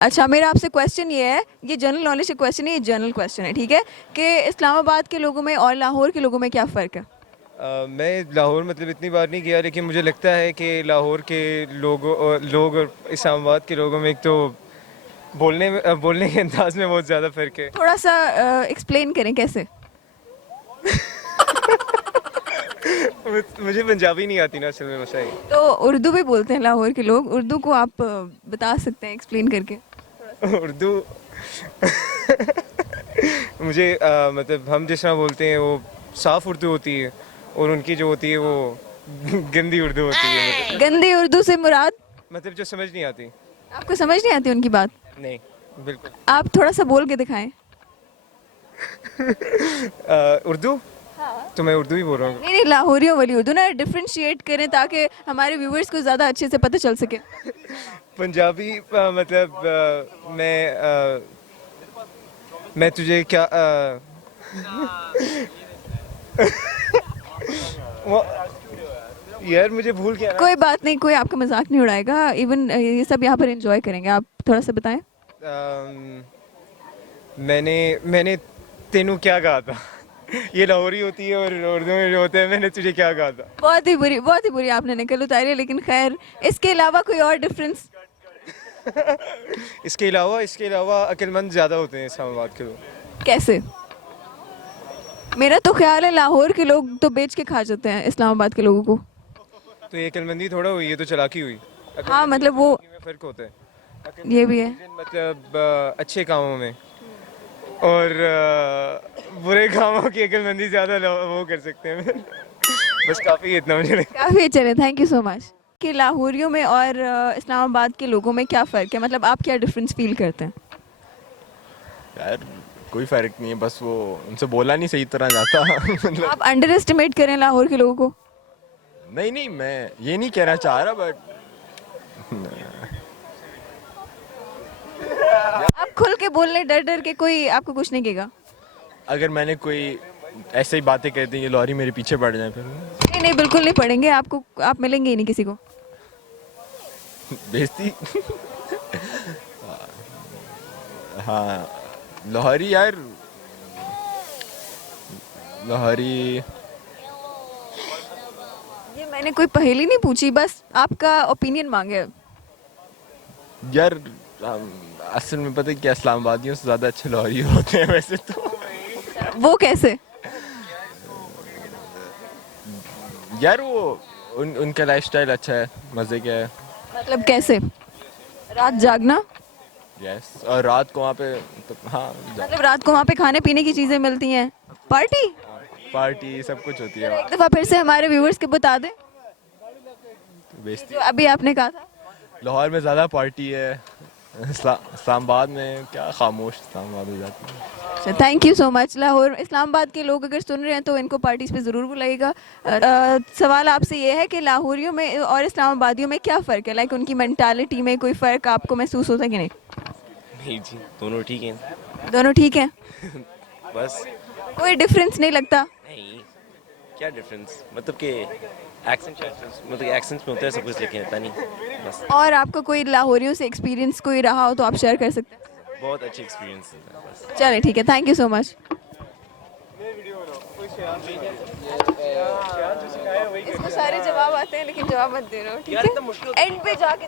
अच्छा, मेरा आपसे क्वेश्चन ये है, ये जनरल नॉलेज का क्वेश्चन है, ये जनरल क्वेश्चन है, ठीक है, कि इस्लामाबाद के लोगों में और लाहौर के लोगों में क्या फ़र्क है? मैं लाहौर मतलब इतनी बार नहीं गया, लेकिन मुझे लगता है कि लाहौर के लोग और इस्लामाबाद के लोगों में एक तो बोलने के अंदाज में बहुत ज़्यादा फ़र्क है। थोड़ा सा एक्सप्लेन करें कैसे? मुझे पंजाबी नहीं आती ना, असल में मसला ये तो उर्दू भी बोलते हैं लाहौर के लोग, उर्दू को आप बता सकते हैं एक्सप्लेन करके? है। उर्दू मुझे मतलब हम जिस तरह बोलते हैं वो साफ़ उर्दू होती है, और उनकी जो होती है वो गंदी उर्दू होती है। गंदी उर्दू से मुराद? मतलब जो समझ नहीं आती। आपको समझ नहीं आती उनकी बात? नहीं, बिल्कुल। आप थोड़ा सा बोल के दिखाएं। उर्दू तो मैं उर्दू ही बोल रहा हूँ। नहीं नहीं, लाहौरियों वाली उर्दू ना, डिफ्रेंशिएट करें ताकि हमारे व्यूवर्स को ज़्यादा अच्छे से पता चल सके। पंजाबी मतलब मैं तुझे क्या वो यार मुझे भूल गया ना। कोई बात नहीं, कोई आपका मजाक नहीं उड़ाएगा, इवन ये सब यहाँ पर एंजॉय करेंगे। आप थोड़ा सा बताएं। अम, मैंने तेनू क्या कहा था। ये लाहौरी होती है, और उर्दू में जो होता है मैंने तुझे क्या कहा था। बहुत ही बुरी आपने निकल उतारी है, लेकिन खैर, इसके अलावा कोई और डिफरेंस? इसके अलावा अक्लमंद ज़्यादा होते हैं इस्लामाबाद के लोग। कैसे? मेरा तो ख्याल है लाहौर के लोग तो बेच के खा जाते हैं इस्लामाबाद के लोगों को। तो ये अक्लमंदी थोड़ा हुई, ये तो चालाकी हुई। हाँ अक्लमंदी मतलब वो, में फ़र्क होता है। ये भी है। मतलब अच्छे कामों में, और बुरे कामों की अक्लमंदी ज़्यादा वो कर सकते हैं। बस काफ़ी है इतना मुझे लगता काफ़ी चले, थैंक यू सो मच। कि लाहौरियों में और इस्लामाबाद के लोगों में क्या फ़र्क है, मतलब आप क्या डिफरेंस फील करते हैं? यार कोई फर्क नहीं है, बस वो उनसे बोला नहीं सही तरह जाता। मतलब आप अंडर एस्टिमेट करें लाहौर के लोगों को? नहीं नहीं, मैं ये नहीं कहना चाह रहा, बट आप खुल के बोल रहे, डर डर के कोई आपको कुछ नहीं कहेगा? अगर मैंने कोई ऐसे ही बातें कह दी, ये लॉरी मेरे पीछे पड़ जाए फिर नहीं नहीं, बिल्कुल नहीं पढ़ेंगे आपको, आप मिलेंगे ही नहीं किसी को। बेइज्जती। हाँ, लाहौरी यार, लाहौरी ये मैंने कोई पहेली नहीं पूछी, बस आपका ओपिनियन मांगे। यार असल में पता है क्या, इस्लामाबादियों से ज़्यादा अच्छे लाहौरी होते हैं वैसे तो। वो कैसे? यार वो उनका लाइफस्टाइल अच्छा है, मज़े का है। मतलब कैसे? रात जागना? यस, और रात को वहाँ पे तो हाँ, मतलब रात को वहाँ पे खाने पीने की चीजें मिलती हैं, पार्टी? पार्टी सब कुछ होती है एक वहाँ। दफा फिर से हमारे व्यूवर्स के बता दें बेइज्जती। जो अभी आपने कहा था। लाहौर में ज़्यादा पार्टी है, इस्लामाबाद में क्या खामोश इस्लामाबाद हो जाती है। अच्छा, thank you so much. Lahore Islamabad के लोग अगर सुन रहे हैं तो इनको पार्टीज पे ज़रूर बुलाइएगा। सवाल आपसे ये है कि लाहौरियों में और इस्लामाबादियों में क्या फ़र्क है, लाइक उनकी मेंटालिटी में कोई फ़र्क आपको महसूस होता है कि नहीं? नहीं जी, दोनों ठीक हैं। दोनों ठीक हैं? बस कोई डिफरेंस नहीं लगता? नहीं, क्या डिफरेंस मतलब कि मतलब एक्सेंट्स में होता है सब कुछ, लेकिन इतना नहीं, बस और आपका कोई लाहौरियों से एक्सपीरियंस कोई रहा हो तो आप शेयर कर सकते हैं। बहुत अच्छी एक्सपीरियंस है बस। चलिए ठीक है, थैंक यू सो मच। इसको सारे जवाब आते हैं लेकिन जवाब मत दे रहे हो, ठीक है? एंड पे जाके